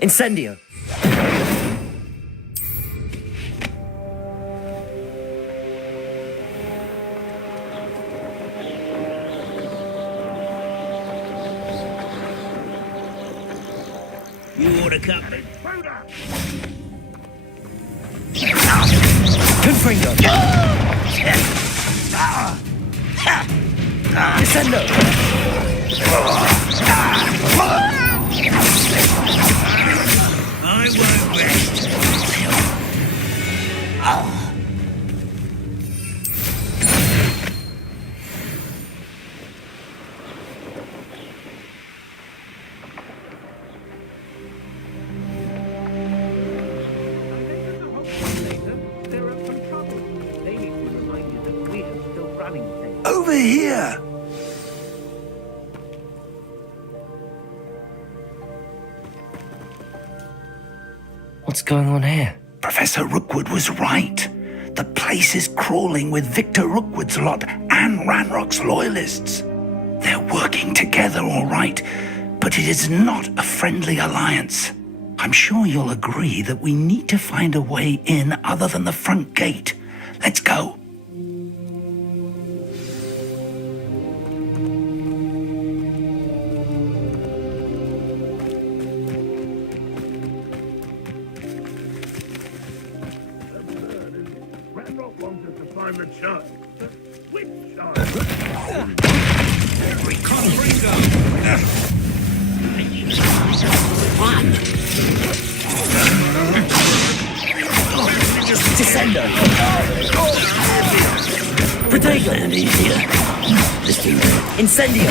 Incendio! You ought to come. Confringo! Descendo! I won't rest. Over here! What's going on here? Professor Rookwood was right. The place is crawling with Victor Rookwood's lot and Ranrock's loyalists. They're working together, all right, but it is not a friendly alliance. I'm sure you'll agree that we need to find a way in other than the front gate. Let's go. Ranrock wants us to find the child. Which child? Descendo! Protego! And easier. This thing. Incendio!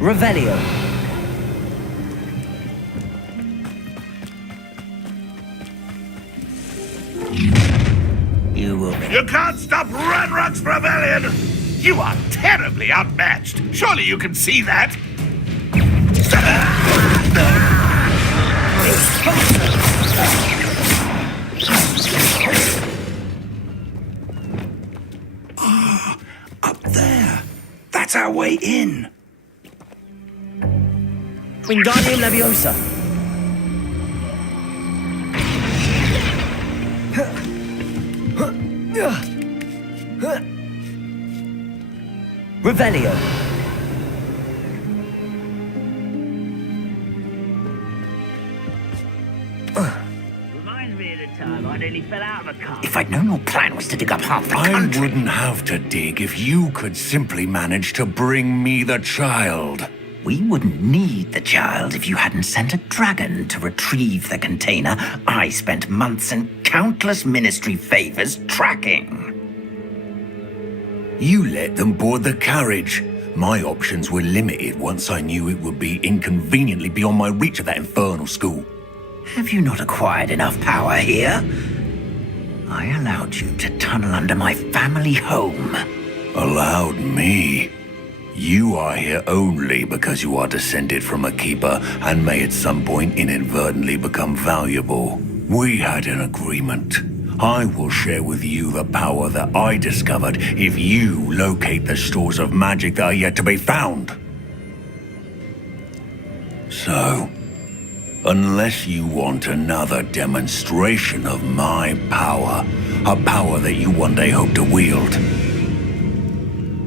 Revelio. You will. You can't stop Ranrock's rebellion! You are terribly outmatched. Surely you can see that. Up there. That's our way in. Wingardium Leviosa. Revelio. Reminds me of the time I nearly fell out of a car. If I'd known your plan was to dig up half the country... I wouldn't have to dig if you could simply manage to bring me the child. We wouldn't need the child if you hadn't sent a dragon to retrieve the container I spent months and countless ministry favors tracking. You let them board the carriage. My options were limited once I knew it would be inconveniently beyond my reach at that infernal school. Have you not acquired enough power here? I allowed you to tunnel under my family home. Allowed me? You are here only because you are descended from a keeper and may at some point inadvertently become valuable. We had an agreement. I will share with you the power that I discovered if you locate the stores of magic that are yet to be found. So, unless you want another demonstration of my power, a power that you one day hope to wield,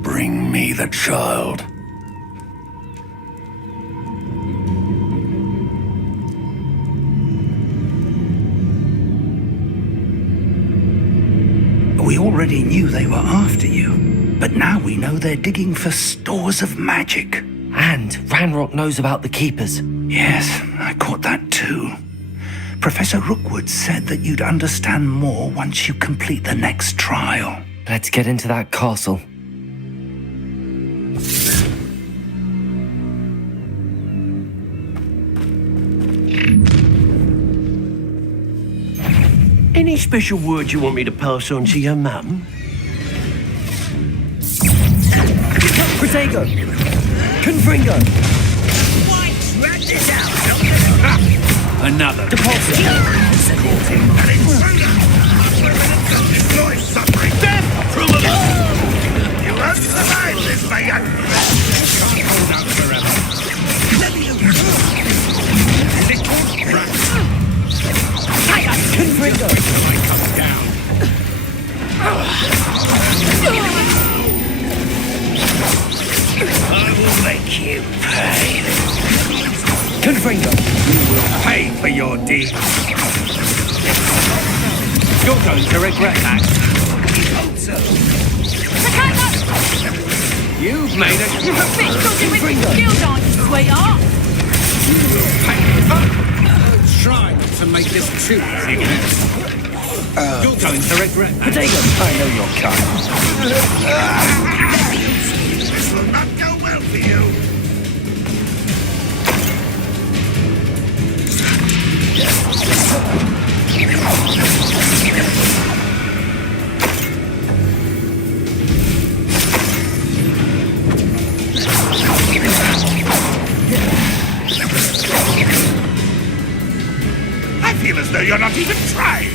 bring me the child. Are we all already knew they were after you, but now we know they're digging for stores of magic. And Ranrock knows about the Keepers. Yes, I caught that too. Professor Rookwood said that you'd understand more once you complete the next trial. Let's get into that castle. Any special words you want me to pass on to your mum? Protego! Confringo! Rat this out! Another. Depulsor! Life suffering. Death from a... You won't survive this, my young... Can't hold out forever. Is it called rat? Confringo! I come down. I will make you pay. Confringo! You will pay for your deeds. You're going to regret that. You've made a... You're a bit dodgy with your skills, aren't you, sweetheart? Try not to make this too easy. You're going to regret that. Protego! I know your kind. This will not go well for you. I feel as though you're not even trying.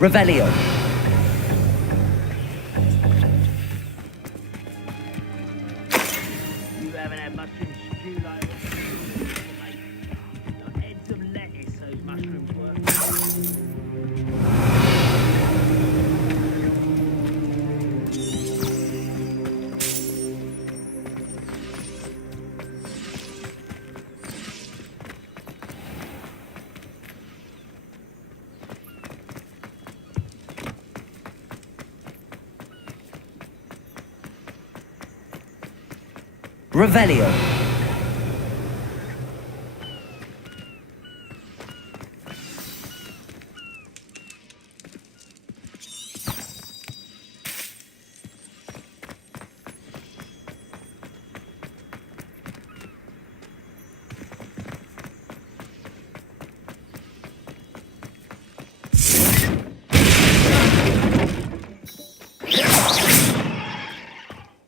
Revelio! You haven't had mushroom stew like what? Got heads of lettuce, those mushrooms were. Revelio!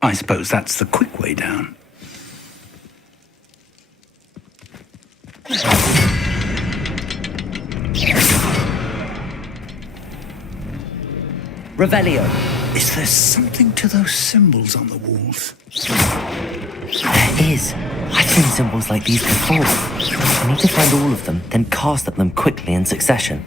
I suppose that's the quick way down. Revelio! Is there something to those symbols on the walls? There is. I've seen symbols like these before. I need to find all of them, then cast at them quickly in succession.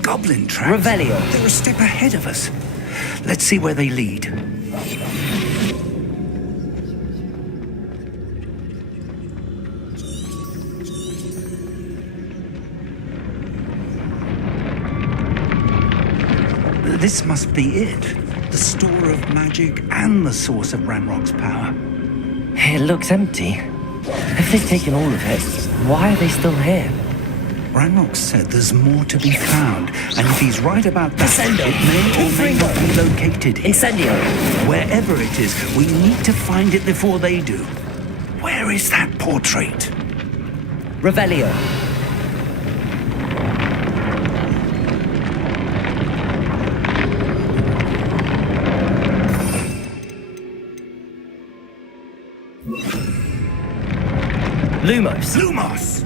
Goblin traps. Revelio! They're a step ahead of us. Let's see where they lead. This must be it. The store of magic and the source of Ranrock's power. It looks empty. If they've taken all of it, why are they still here? Ranrock said there's more to be found, and if he's right about that, Descendo. it may or may not be located here. Incendio! Wherever it is, we need to find it before they do. Where is that portrait? Revelio! Lumos. Lumos!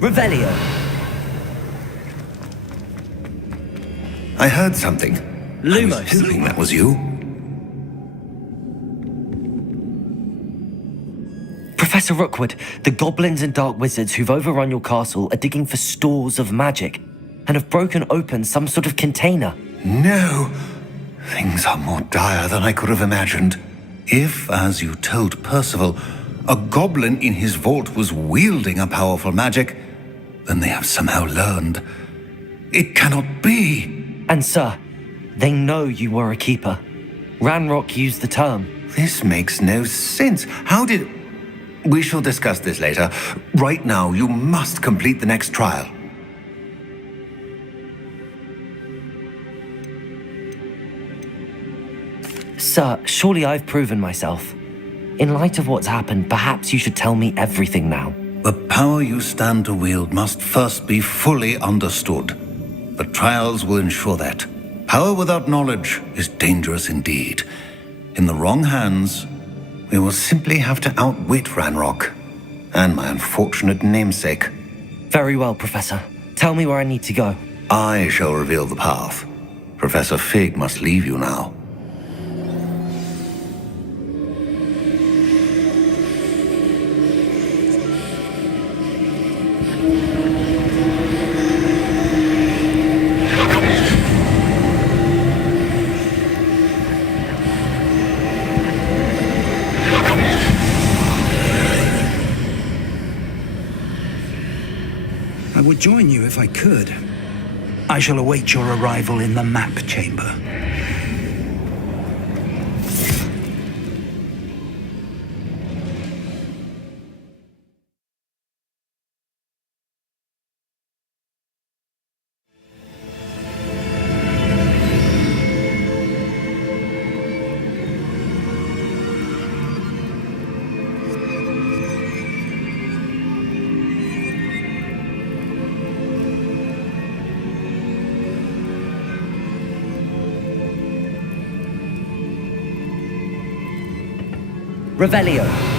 Revelio. I heard something. Lumos. I was hoping that was you. Professor Rookwood, the goblins and dark wizards who've overrun your castle are digging for stores of magic and have broken open some sort of container. No. Things are more dire than I could have imagined. If, as you told Percival, a goblin in his vault was wielding a powerful magic, then they have somehow learned. It cannot be. And sir, they know you were a keeper. Ranrock used the term. This makes no sense. How did... We shall discuss this later. Right now, you must complete the next trial. Sir, surely I've proven myself. In light of what's happened, perhaps you should tell me everything now. The power you stand to wield must first be fully understood. The trials will ensure that. Power without knowledge is dangerous indeed. In the wrong hands, we will simply have to outwit Ranrock and my unfortunate namesake. Very well, Professor. Tell me where I need to go. I shall reveal the path. Professor Fig must leave you now. I would join you if I could. I shall await your arrival in the map chamber. Revelio.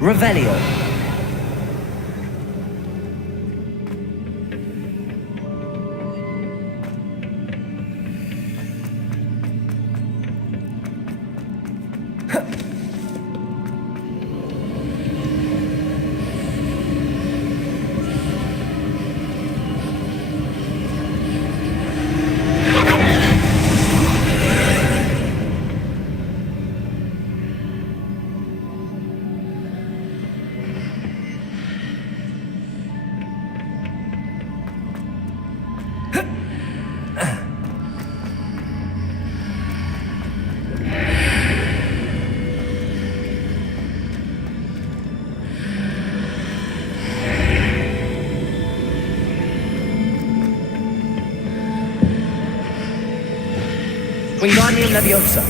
Revelio. Wingardium Leviosa.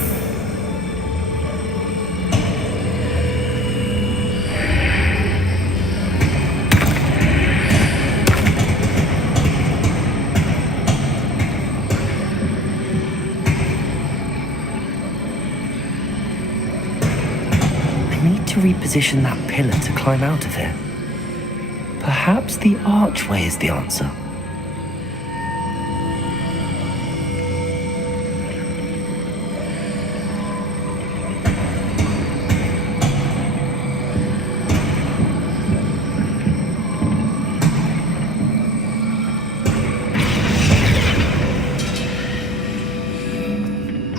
I need to reposition that pillar to climb out of here. Perhaps the archway is the answer.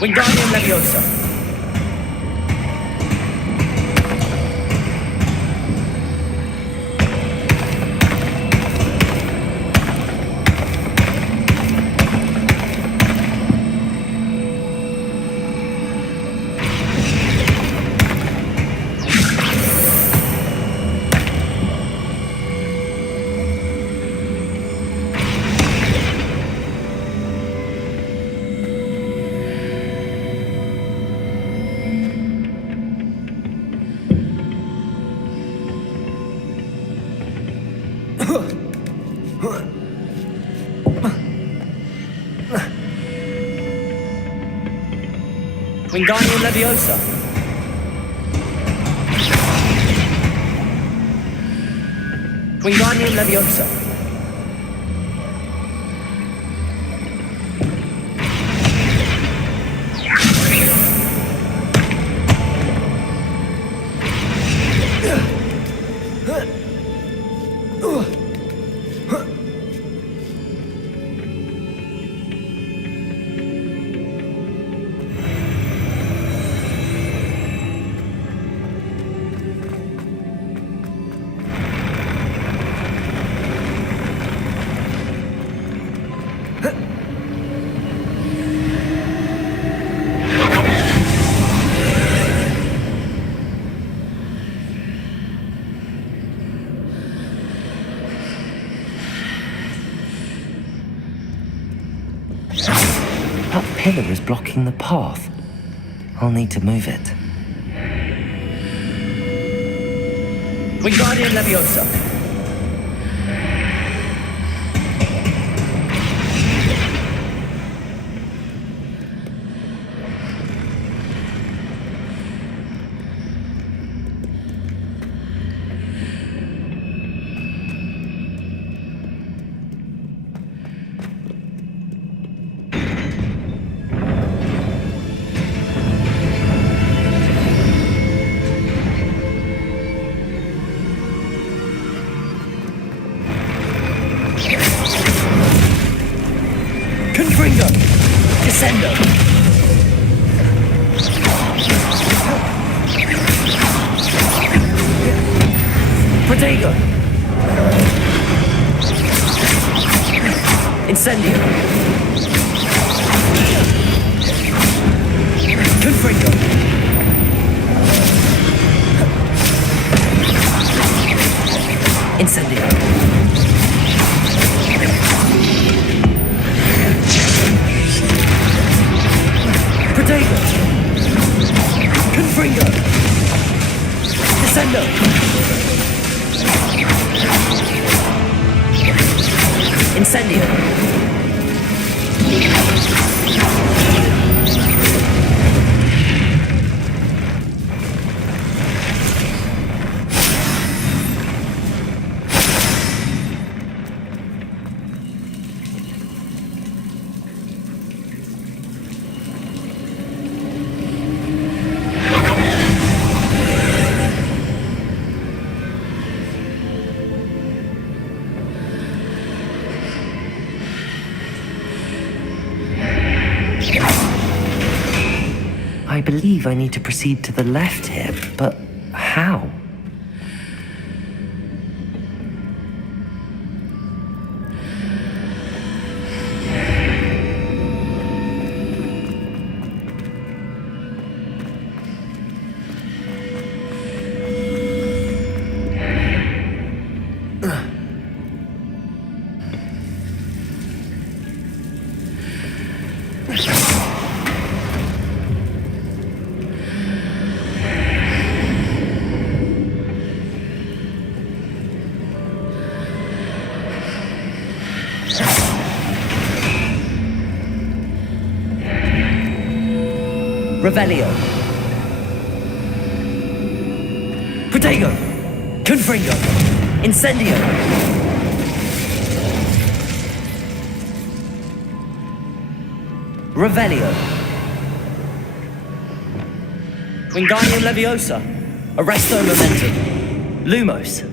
Wingardium Leviosa. Wingardium Leviosa. Wingardium Leviosa. That pillar is blocking the path. I'll need to move it. Wingardium Leviosa. Confringo! Descendo! Protego! Incendio! Confringo! Incendio! Protego! Confringo! Descendo! Incendio! I believe I need to proceed to the left here, but how? Revelio. Protego. Confringo. Incendio. Revelio. Wingardium Leviosa. Arresto Momentum. Lumos.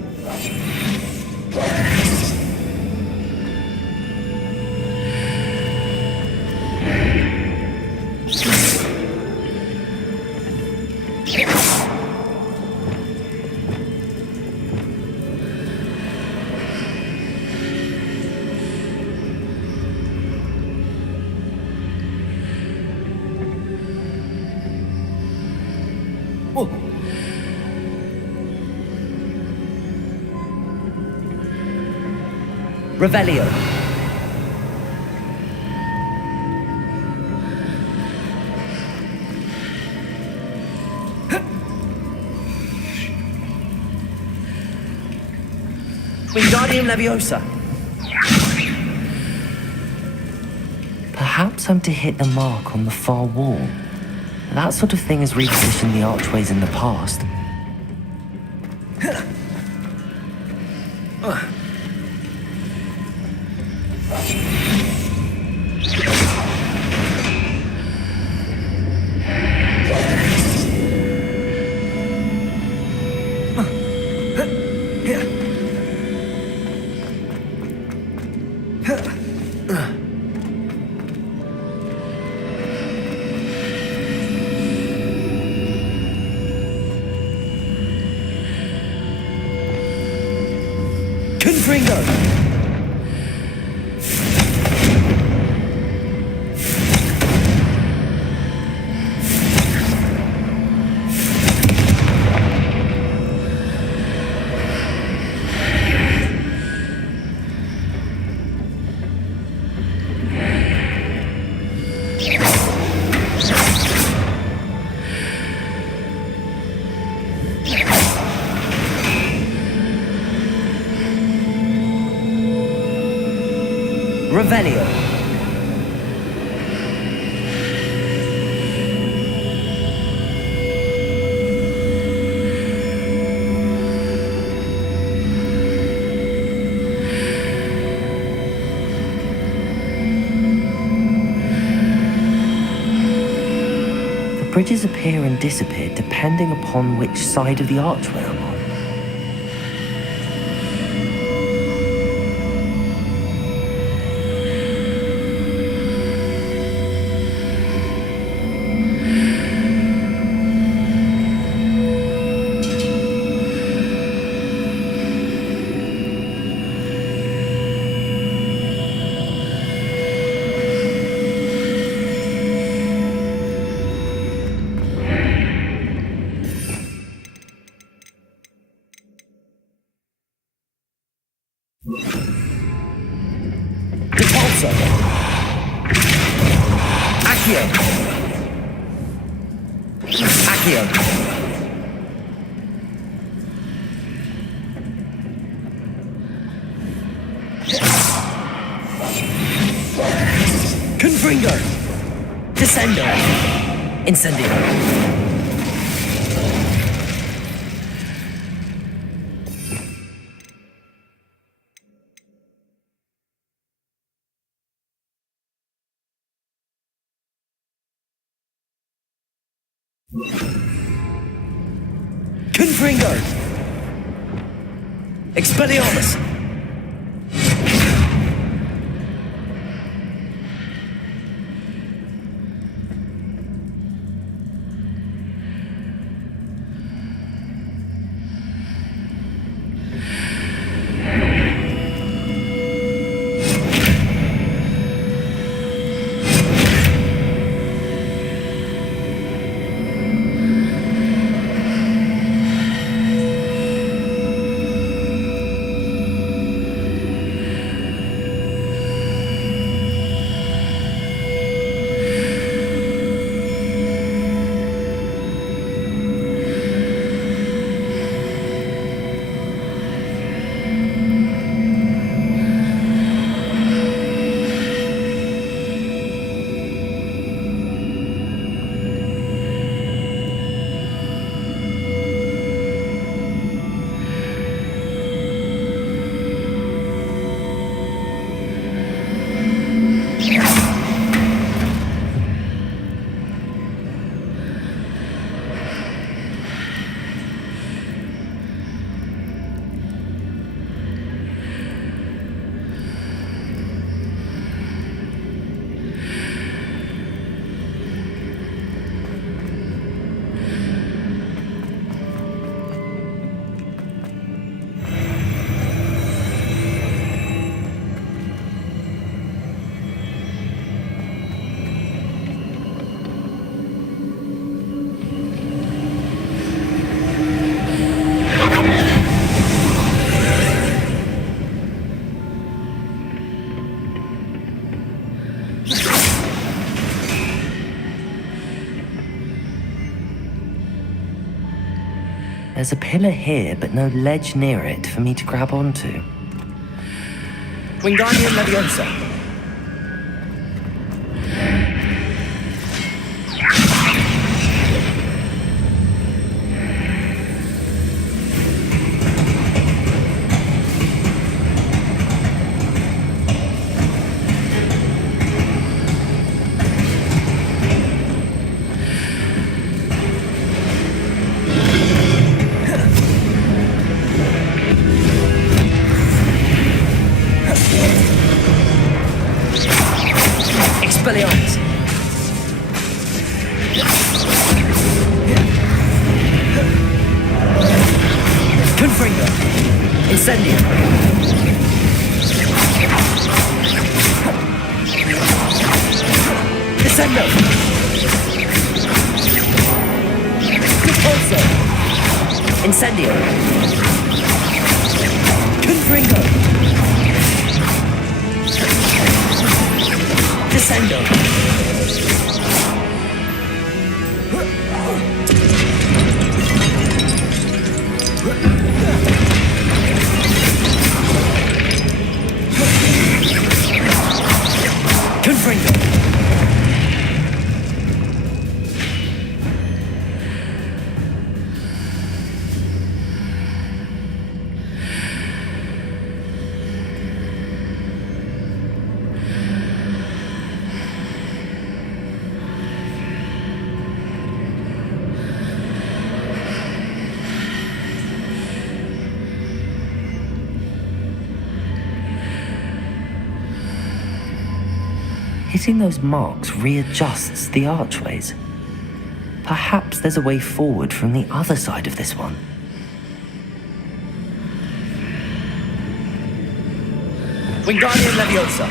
Revelio. Wingardium Leviosa. Perhaps I'm to hit the mark on the far wall. That sort of thing has repositioned the archways in the past. Confringo! Revelio. The bridges appear and disappear depending upon which side of the archway I'm on. Confringo! Descendo! Incendio! Confringo! Expelliarmus! There's a pillar here, but no ledge near it for me to grab onto. Wingardium Leviosa. Incendio. Descendo. GeForce. Incendio. Confringo. Descendo. Confringo. Hitting those marks readjusts the archways. Perhaps there's a way forward from the other side of this one. Wingardium Leviosa.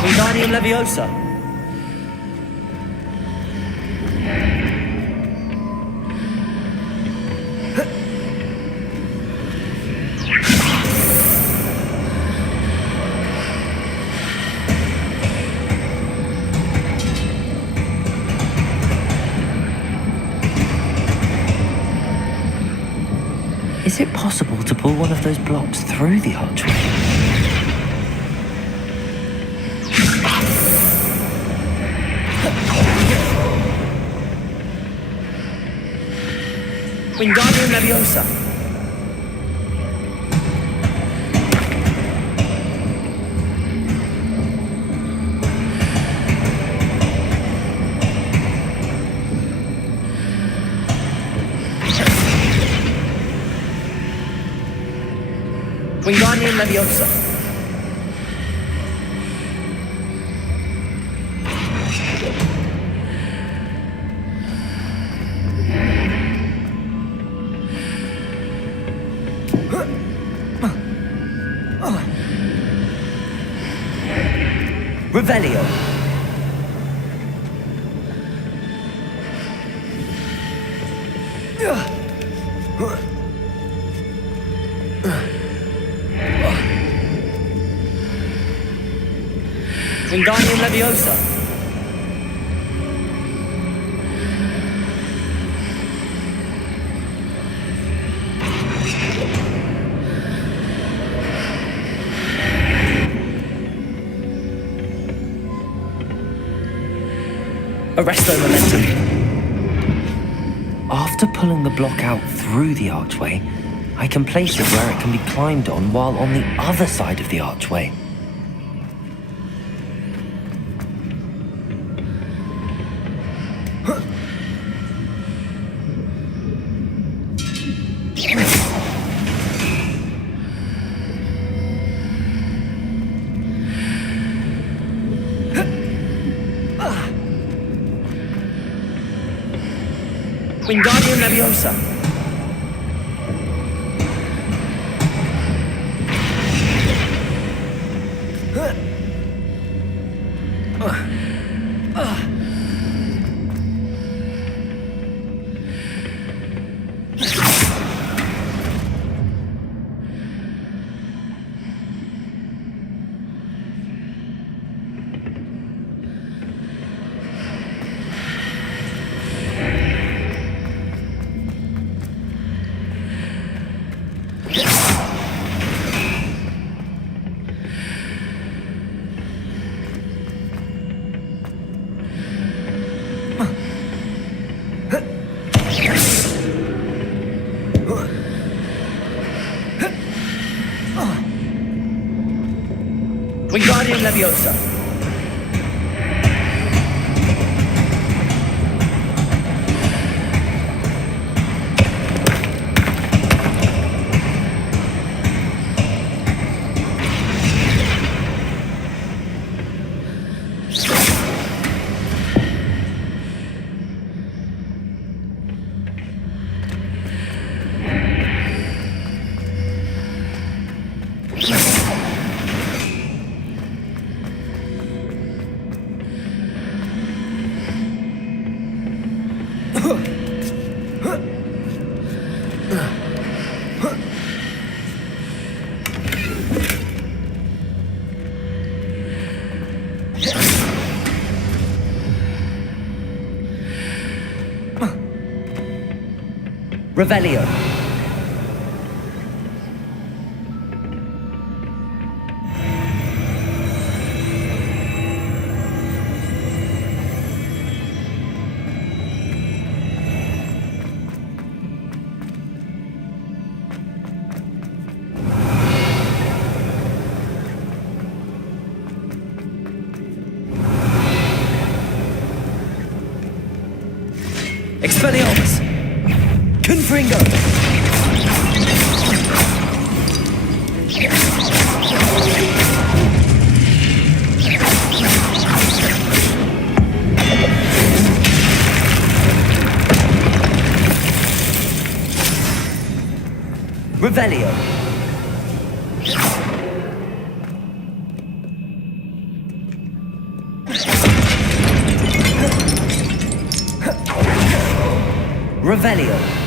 Wingardium Leviosa. Is it possible to pull one of those blocks through the archway? Wingardium Leviosa. Wingardium Leviosa. Revelio. Wingardium Leviosa. Arresto Momentum. After pulling the block out through the archway, I can place it where it can be climbed on while on the other side of the archway. Wingardium Leviosa. Wingardium Leviosa. Revelio. Expelliarmus. Confringo. Revelio. Revelio.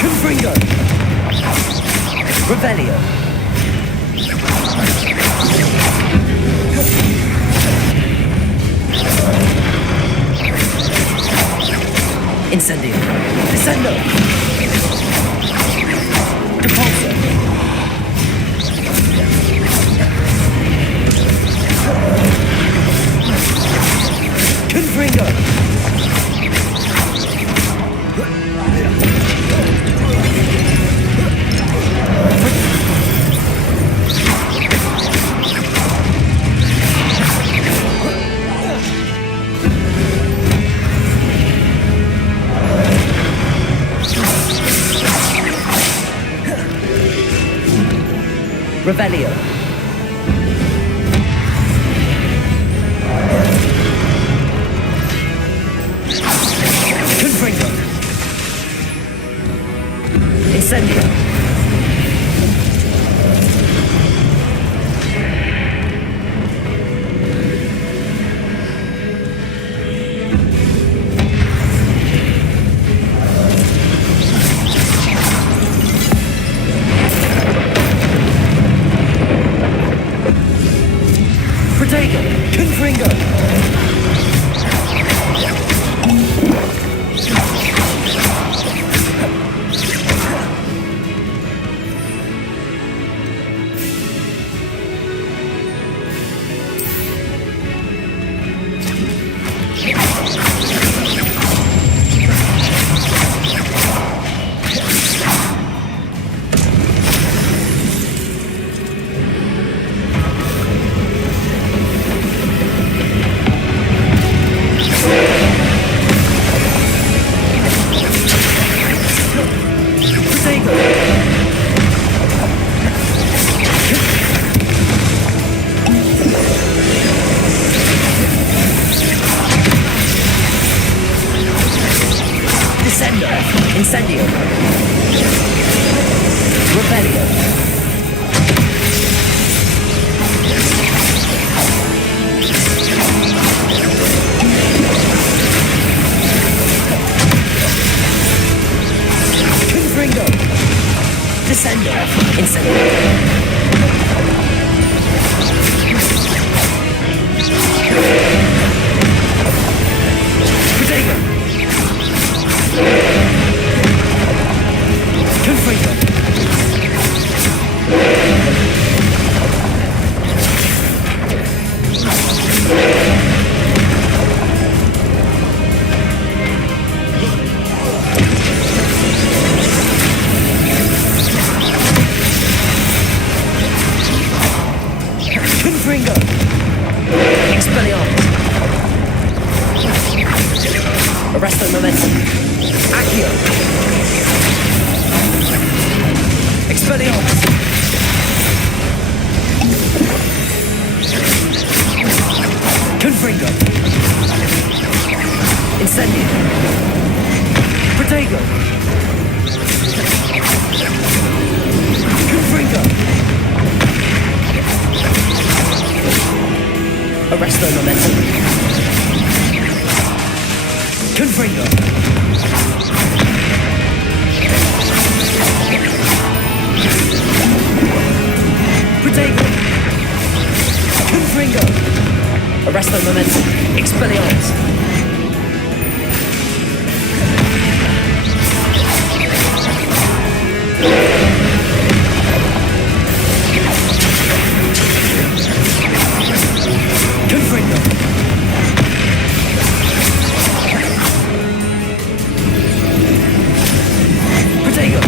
Confringo. Revelio. Incendio. Descendo. Repulsor. Confringo. Revelio. Confringo. Incendio. Protego. Confringo. Expelliarmus. Arresto momentum. Accio. Expelliarmus. Confringo. Incendio. Protego. Confringo. Arresto momentum. Confringo. Protego. Confringo. Arresto momentum. Expelliarmus. Confringo. Protego.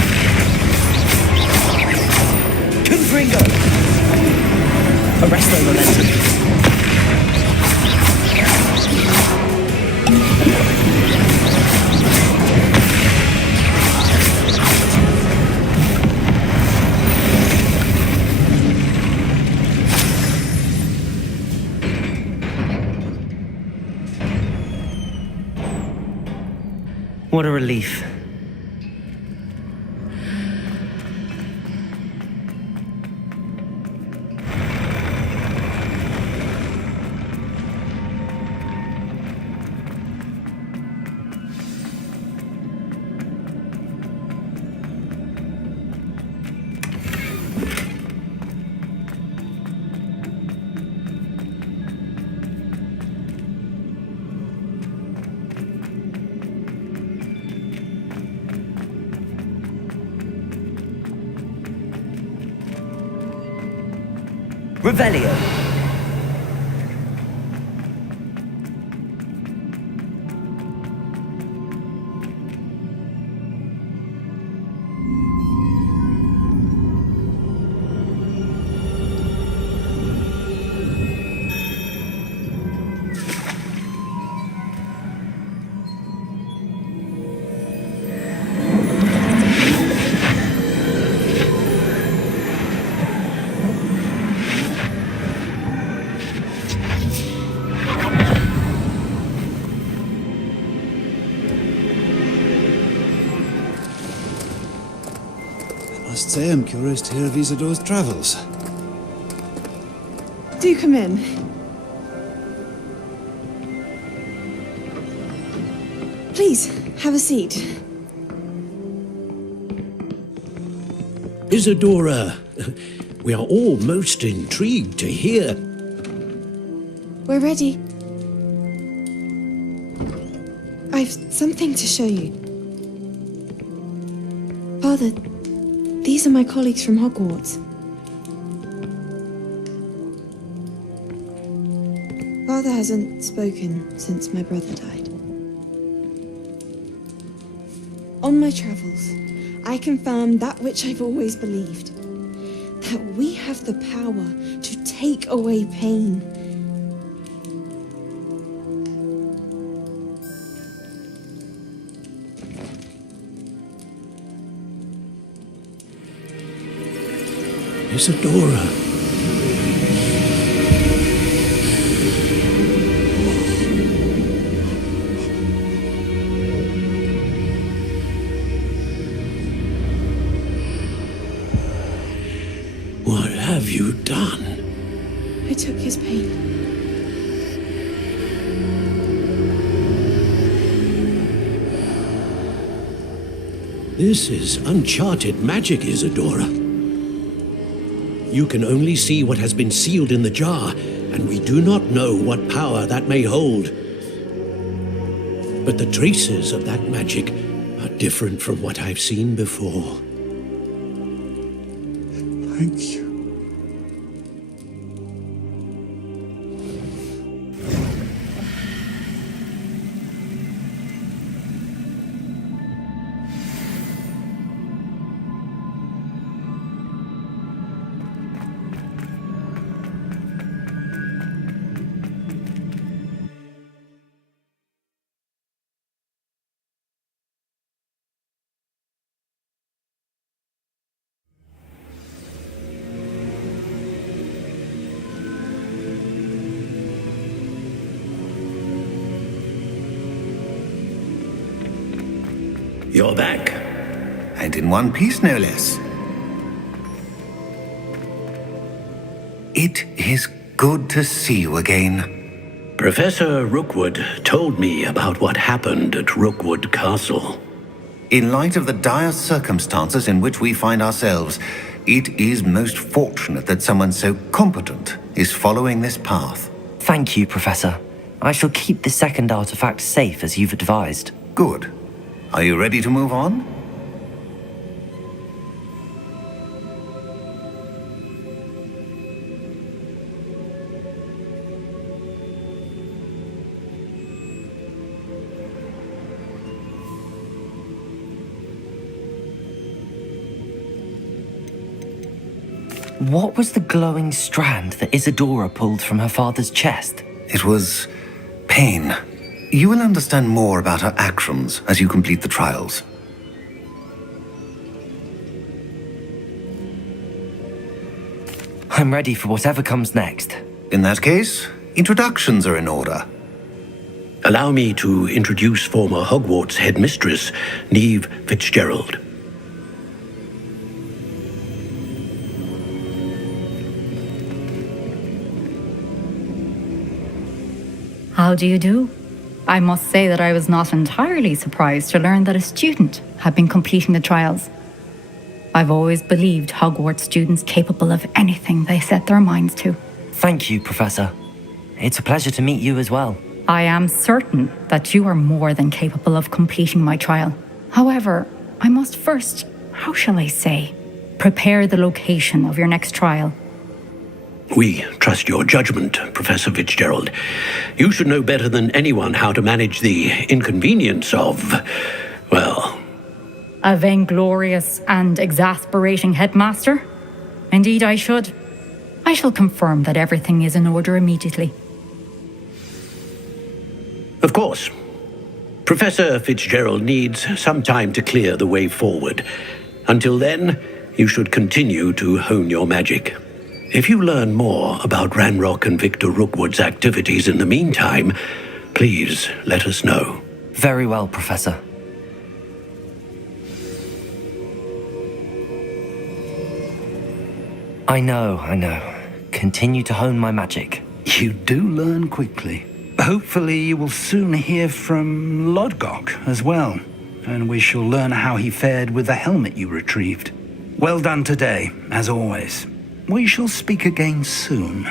Confringo. Arresto momentum. What a relief. Revelio. I must say I'm curious to hear of Isidore's travels. Do come in. Please, have a seat. Isadora, we are all most intrigued to hear. We're ready. I've something to show you. Father, these are my colleagues from Hogwarts. Father hasn't spoken since my brother died. On my travels, I confirmed that which I've always believed. That we have the power to take away pain. Isadora. What have you done? I took his pain. This is uncharted magic, Isadora. You can only see what has been sealed in the jar, and we do not know what power that may hold. But the traces of that magic are different from what I've seen before. Thank you. You're back. And in one piece, no less. It is good to see you again. Professor Rookwood told me about what happened at Rookwood Castle. In light of the dire circumstances in which we find ourselves, it is most fortunate that someone so competent is following this path. Thank you, Professor. I shall keep the second artifact safe as you've advised. Good. Are you ready to move on? What was the glowing strand that Isadora pulled from her father's chest? It was pain. You will understand more about her actions as you complete the trials. I'm ready for whatever comes next. In that case, introductions are in order. Allow me to introduce former Hogwarts headmistress, Neve Fitzgerald. How do you do? I must say that I was not entirely surprised to learn that a student had been completing the trials. I've always believed Hogwarts students capable of anything they set their minds to. Thank you, Professor. It's a pleasure to meet you as well. I am certain that you are more than capable of completing my trial. However, I must first, how shall I say, prepare the location of your next trial. We trust your judgment, Professor Fitzgerald. You should know better than anyone how to manage the inconvenience of, well... A vainglorious and exasperating headmaster? Indeed I should. I shall confirm that everything is in order immediately. Of course. Professor Fitzgerald needs some time to clear the way forward. Until then, you should continue to hone your magic. If you learn more about Ranrock and Victor Rookwood's activities in the meantime, please let us know. Very well, Professor. I know. Continue to hone my magic. You do learn quickly. Hopefully you will soon hear from Lodgok as well, and we shall learn how he fared with the helmet you retrieved. Well done today, as always. We shall speak again soon.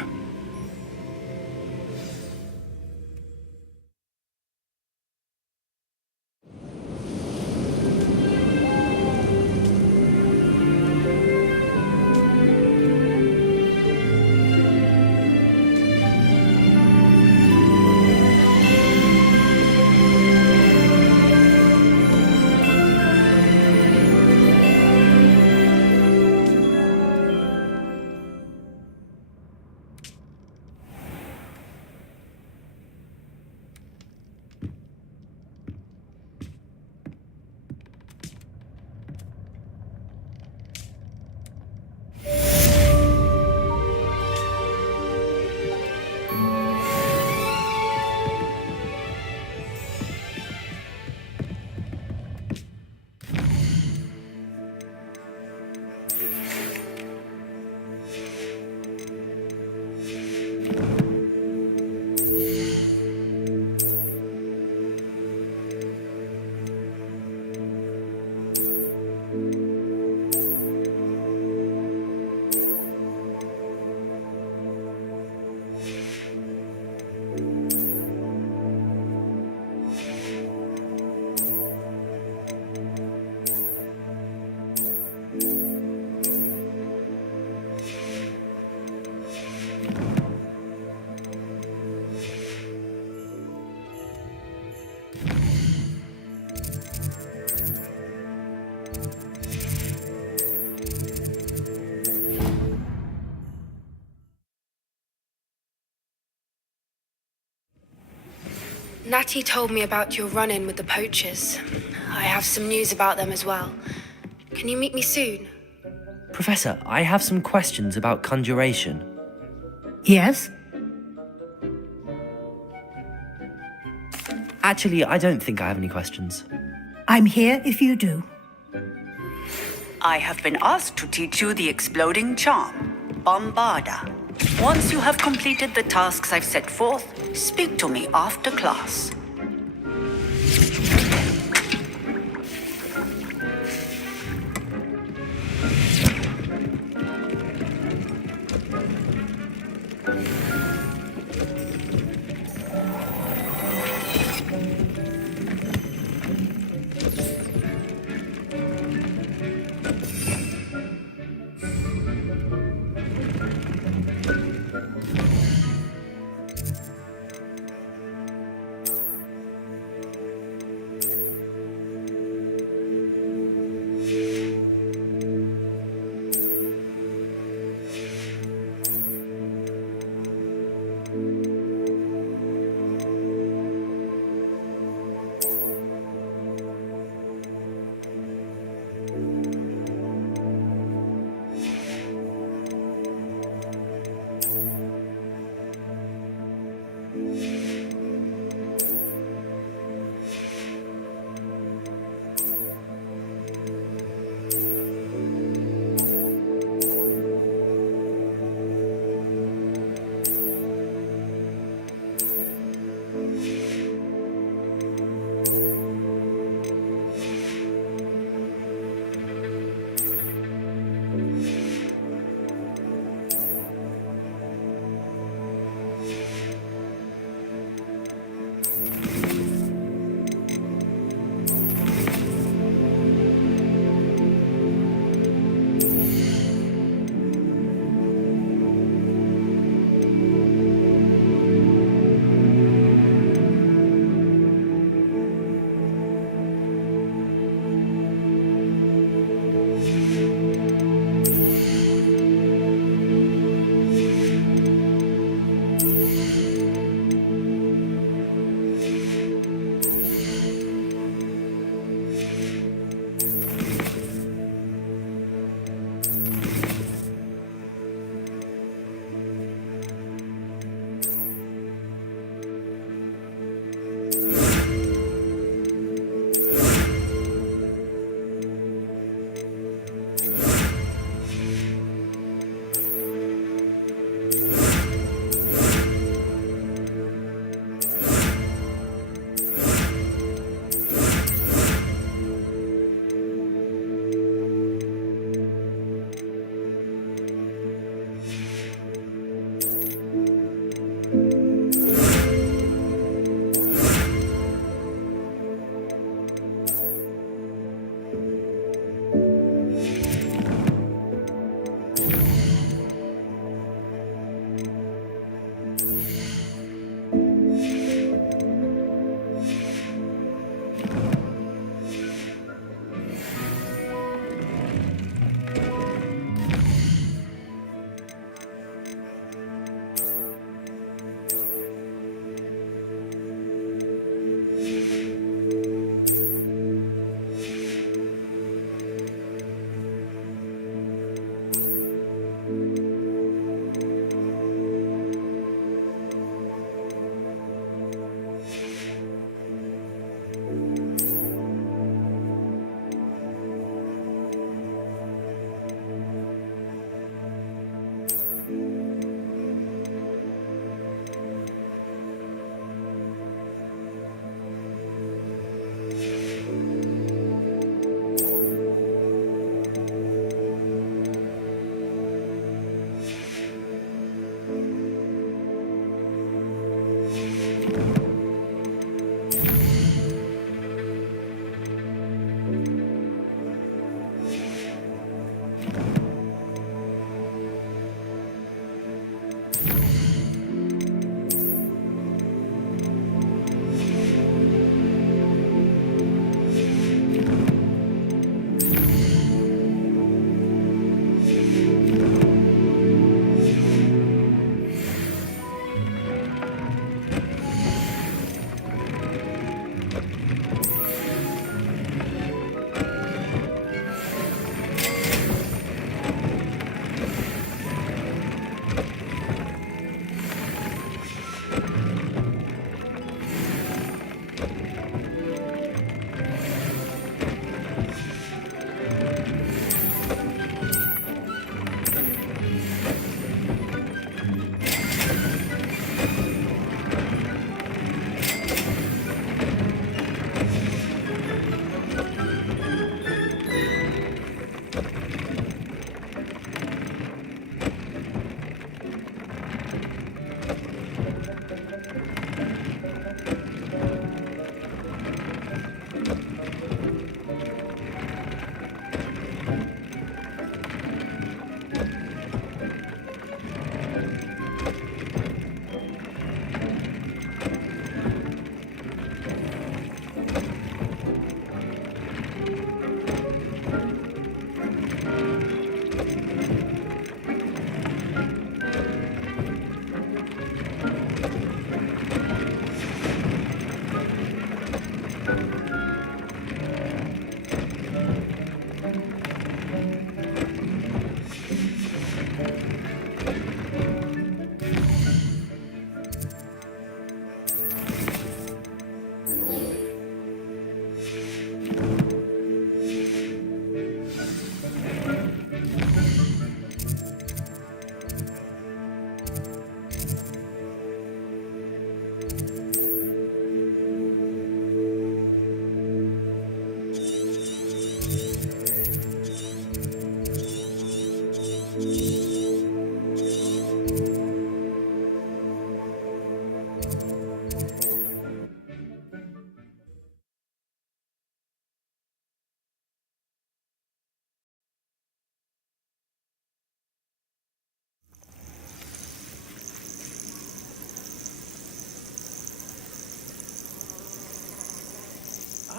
Natty told me about your run-in with the poachers. I have some news about them as well. Can you meet me soon? Professor, I have some questions about conjuration. Yes? Actually, I don't think I have any questions. I'm here if you do. I have been asked to teach you the exploding charm, Bombarda. Once you have completed the tasks I've set forth, speak to me after class.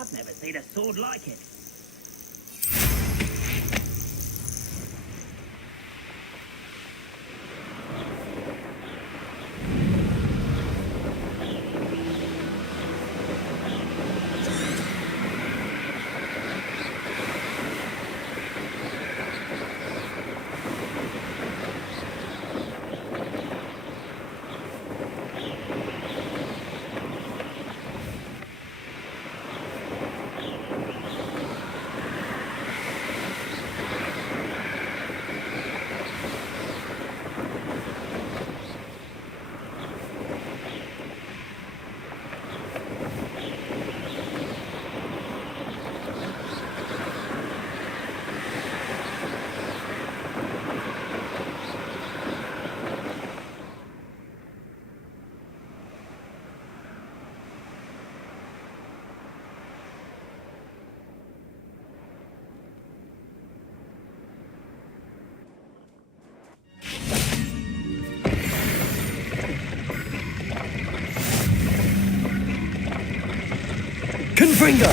I've never seen a sword like it. Confringo!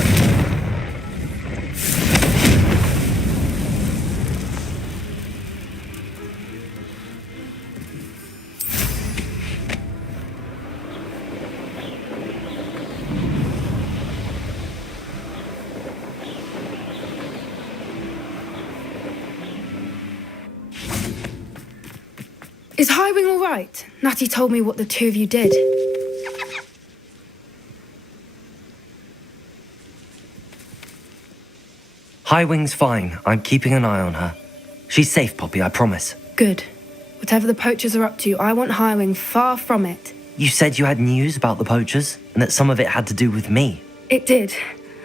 Is Highwing all right? Natty told me what the two of you did. Highwing's fine. I'm keeping an eye on her. She's safe, Poppy, I promise. Good. Whatever the poachers are up to, I want Highwing far from it. You said you had news about the poachers, and that some of it had to do with me. It did.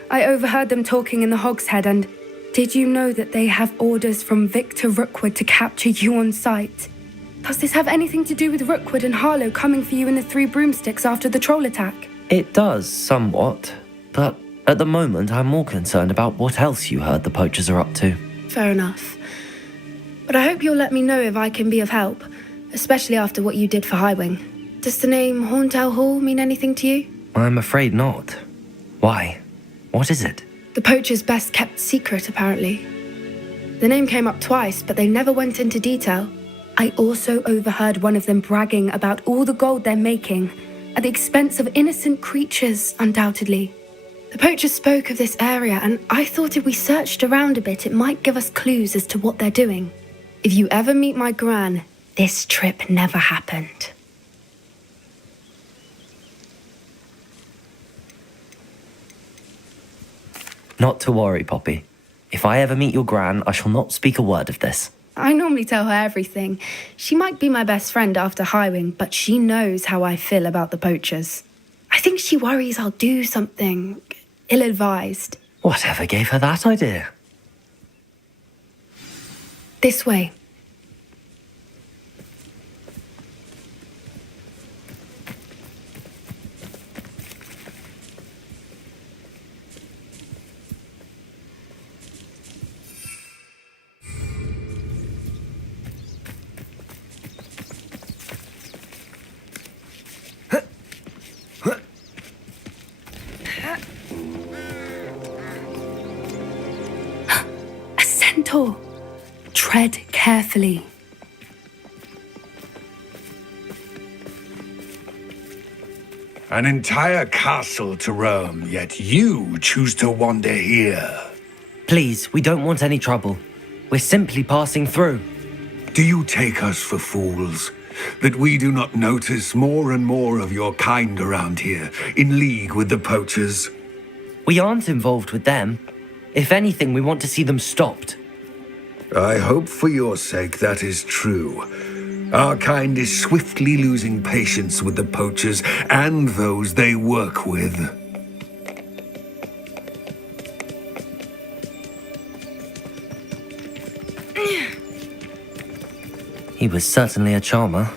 I overheard them talking in the Hogshead, and did you know that they have orders from Victor Rookwood to capture you on sight? Does this have anything to do with Rookwood and Harlow coming for you in the Three Broomsticks after the troll attack? It does, somewhat. But at the moment, I'm more concerned about what else you heard the poachers are up to. Fair enough. But I hope you'll let me know if I can be of help, especially after what you did for Highwing. Does the name Horntail Hall mean anything to you? I'm afraid not. Why? What is it? The poachers' best kept secret, apparently. The name came up twice, but they never went into detail. I also overheard one of them bragging about all the gold they're making, at the expense of innocent creatures, undoubtedly. The poachers spoke of this area, and I thought if we searched around a bit, it might give us clues as to what they're doing. If you ever meet my gran, this trip never happened. Not to worry, Poppy. If I ever meet your gran, I shall not speak a word of this. I normally tell her everything. She might be my best friend after Highwing, but she knows how I feel about the poachers. I think she worries I'll do something ill-advised. Whatever gave her that idea? This way. A centaur. Tread carefully. An entire castle to roam, yet you choose to wander here. Please, we don't want any trouble. We're simply passing through. Do you take us for fools? That we do not notice more and more of your kind around here, in league with the poachers? We aren't involved with them. If anything, we want to see them stopped. I hope for your sake that is true. Our kind is swiftly losing patience with the poachers and those they work with. He was certainly a charmer.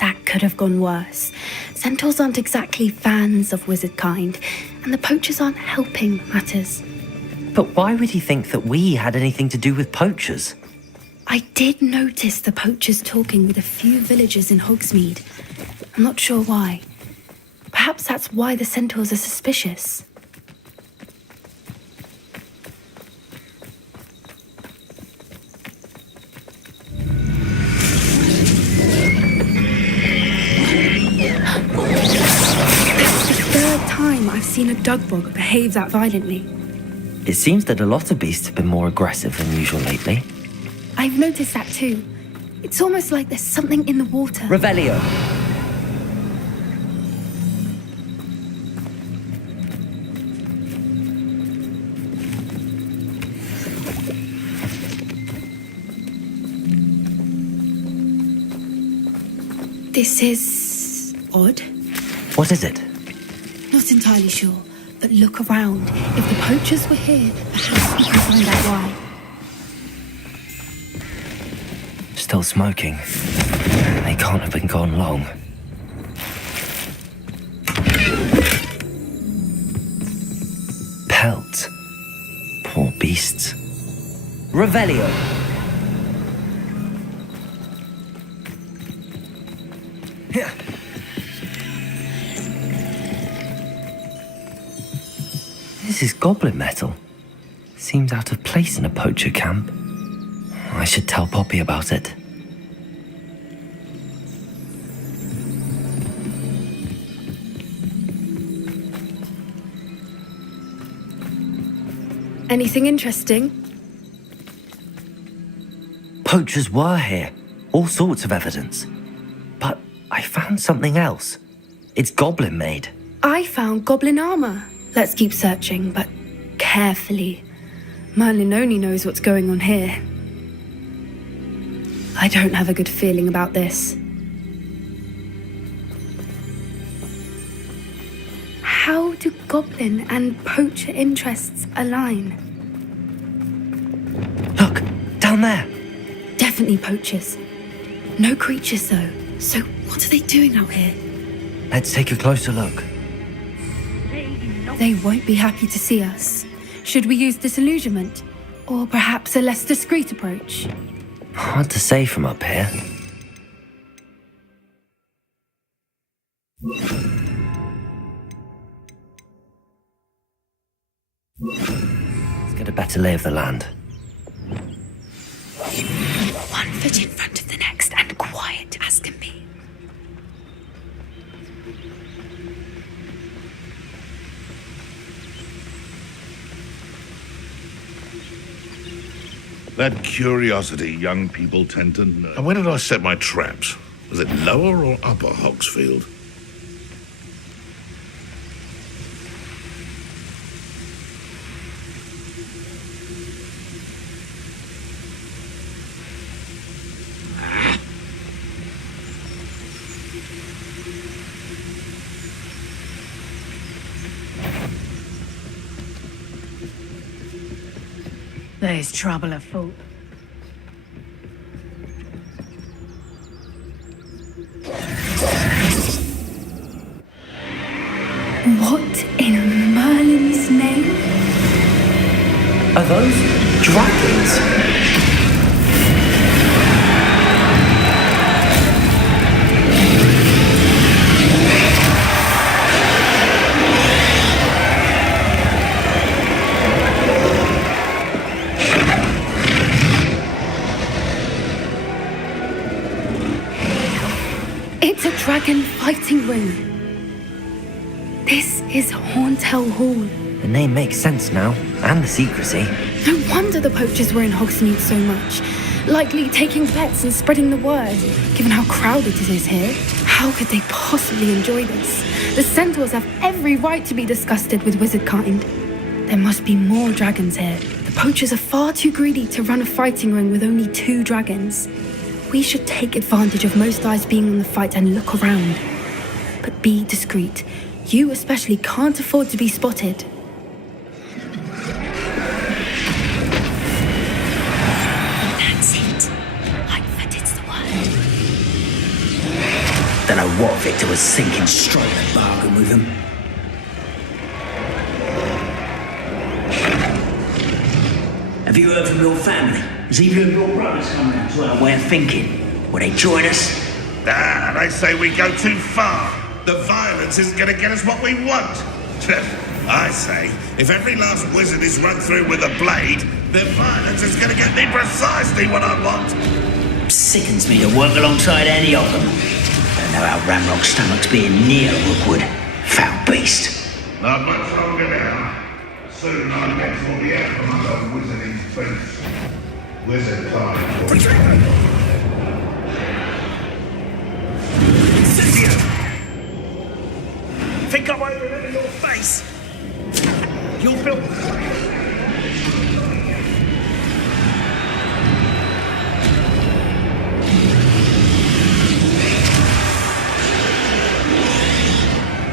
That could have gone worse. Centaurs aren't exactly fans of wizard kind, and the poachers aren't helping matters. But why would he think that we had anything to do with poachers? I did notice the poachers talking with a few villagers in Hogsmeade. I'm not sure why. Perhaps that's why the centaurs are suspicious. I've seen a dugbog behave that violently. It seems that a lot of beasts have been more aggressive than usual lately. I've noticed that too. It's almost like there's something in the water. Revelio. This is odd. What is it? Not entirely sure, but look around. If the poachers were here, perhaps we can find out why. Still smoking. They can't have been gone long. Pelt. Poor beasts. Revelio. This is goblin metal. Seems out of place in a poacher camp. I should tell Poppy about it. Anything interesting? Poachers were here. All sorts of evidence. But I found something else. It's goblin made. I found goblin armor. Let's keep searching, but carefully. Merlin only knows what's going on here. I don't have a good feeling about this. How do goblin and poacher interests align? Look, down there. Definitely poachers. No creatures though. So what are they doing out here? Let's take a closer look. They won't be happy to see us. Should we use disillusionment? Or perhaps a less discreet approach? Hard to say from up here. Let's get a better lay of the land. One foot in front of the next and quiet as can be. That curiosity young people tend to know. And where did I set my traps? Was it lower or upper Hogsfield? There's trouble afoot. What in Merlin's name? Are those dragons? It's a dragon fighting ring. This is Hauntel Hall. The name makes sense now, and the secrecy. No wonder the poachers were in Hogsmeade so much. Likely taking bets and spreading the word, given how crowded it is here. How could they possibly enjoy this? The centaurs have every right to be disgusted with wizard kind. There must be more dragons here. The poachers are far too greedy to run a fighting ring with only 2 dragons. We should take advantage of most eyes being on the fight and look around. But be discreet. You especially can't afford to be spotted. That's it. Lightfoot, it's the word. Don't know what Victor was thinking, strike a bargain with him. Have you heard from your family? Has either of your brothers come round to our way of thinking? Will they join us? Ah, they say we go too far. The violence isn't going to get us what we want. I say, if every last wizard is run through with a blade, then violence is going to get me precisely what I want. Sickens me to work alongside any of them. Don't know how Ramrock's stomach's being near Rookwood. Foul beast. Not much longer now. Soon our necks will be out from under wizarding's boots. Wizard time. Think I'm over it in your face? You're built.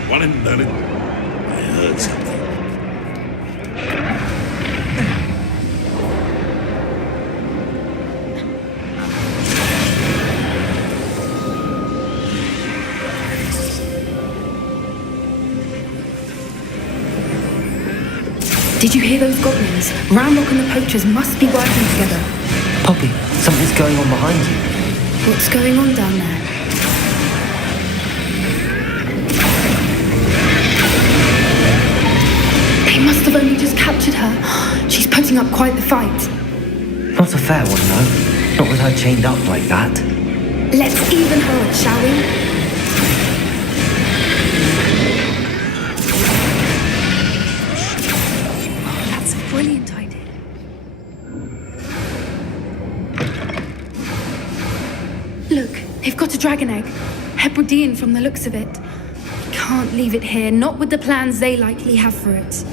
One in the I heard something. Did you hear those goblins? Ramrock and the poachers must be working together. Poppy, something's going on behind you. What's going on down there? They must have only just captured her. She's putting up quite the fight. Not a fair one, though. Not with her chained up like that. Let's even her, shall we? That's a brilliant idea. Look, they've got a dragon egg. Hebridean from the looks of it. Can't leave it here, not with the plans they likely have for it.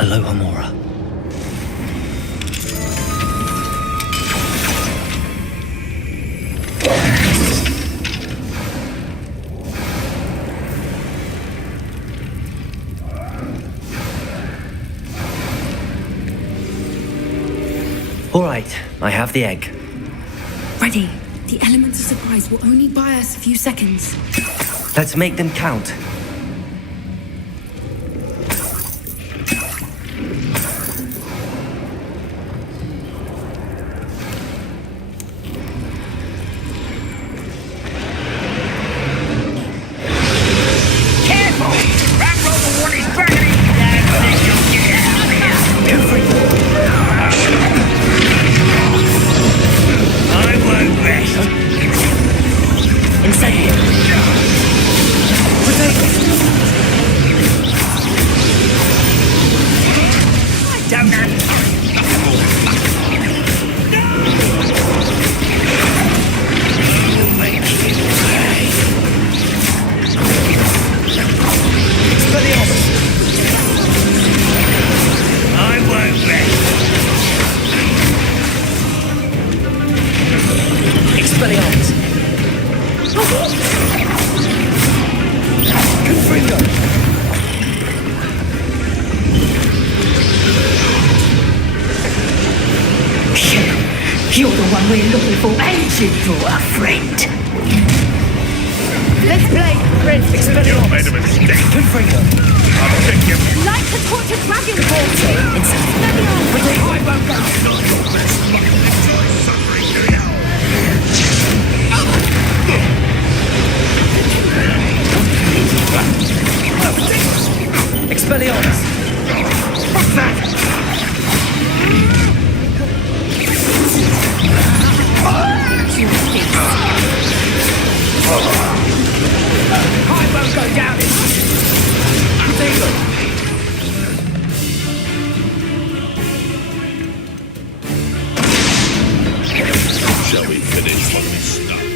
Aloha Mora. All right, I have the egg. Ready. The element of surprise will only buy us a few seconds. Let's make them count. You're the one we're looking for, ain't you, for a friend? Let's play Prince Expelliarmus. You made a mistake. Good finger. I'll take you. Like the tortured dragon ball. I won't go. Not your best luck. Enjoy suffering, do you? Expelliarmus. What's that? I won't go down in. Shall we finish what we started?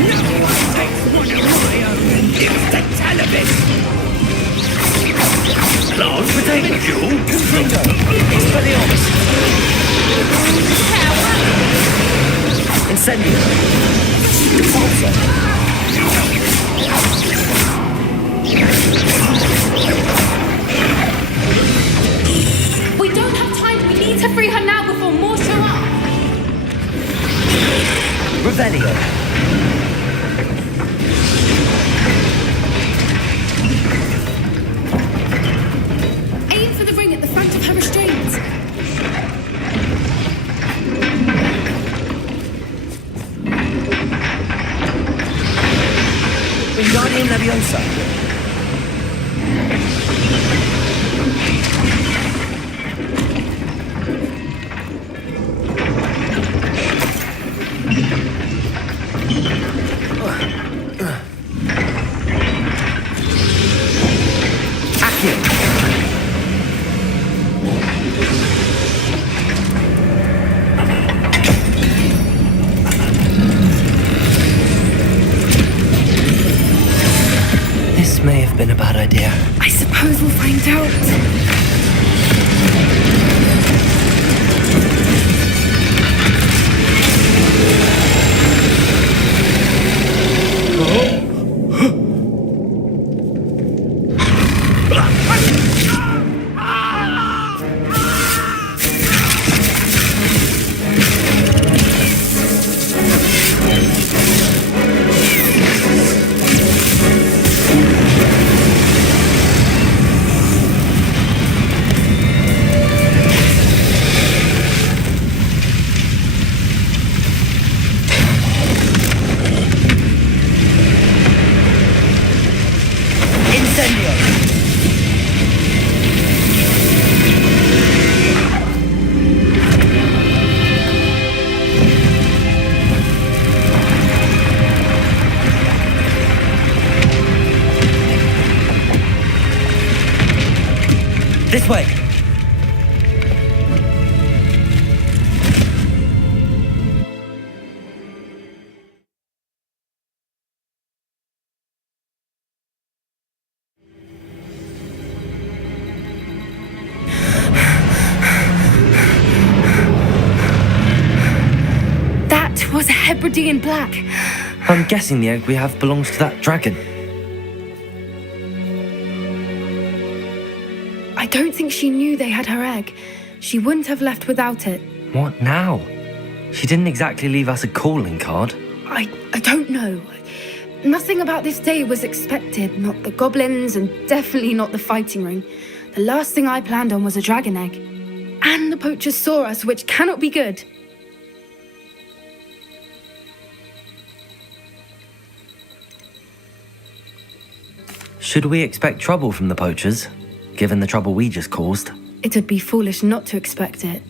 No one takes one of my own and gives the television. Large potato jewel? Expelliarmus. Incendio. Repulsor. Leviosa. This may have been a bad idea. I suppose we'll find out. This way. That was a Hebridean black. I'm guessing the egg we have belongs to that dragon. I don't think she knew they had her egg. She wouldn't have left without it. What now? She didn't exactly leave us a calling card. I don't know. Nothing about this day was expected. Not the goblins, and definitely not the fighting ring. The last thing I planned on was a dragon egg. And the poachers saw us, which cannot be good. Should we expect trouble from the poachers, given the trouble we just caused? It would be foolish not to expect it.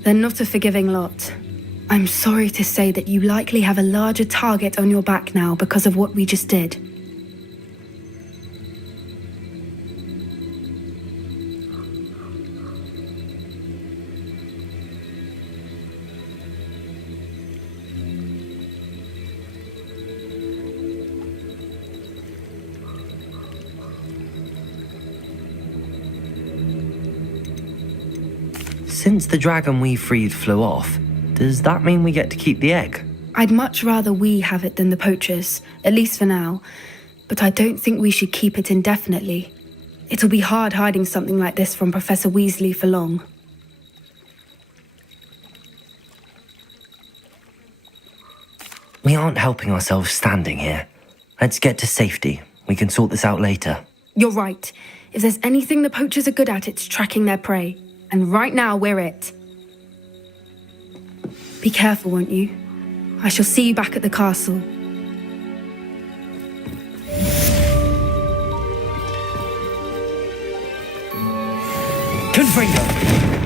They're not a forgiving lot. I'm sorry to say that you likely have a larger target on your back now because of what we just did. Since the dragon we freed flew off, does that mean we get to keep the egg? I'd much rather we have it than the poachers, at least for now. But I don't think we should keep it indefinitely. It'll be hard hiding something like this from Professor Weasley for long. We aren't helping ourselves standing here. Let's get to safety. We can sort this out later. You're right. If there's anything the poachers are good at, it's tracking their prey. And right now, we're it. Be careful, won't you? I shall see you back at the castle. Confringo!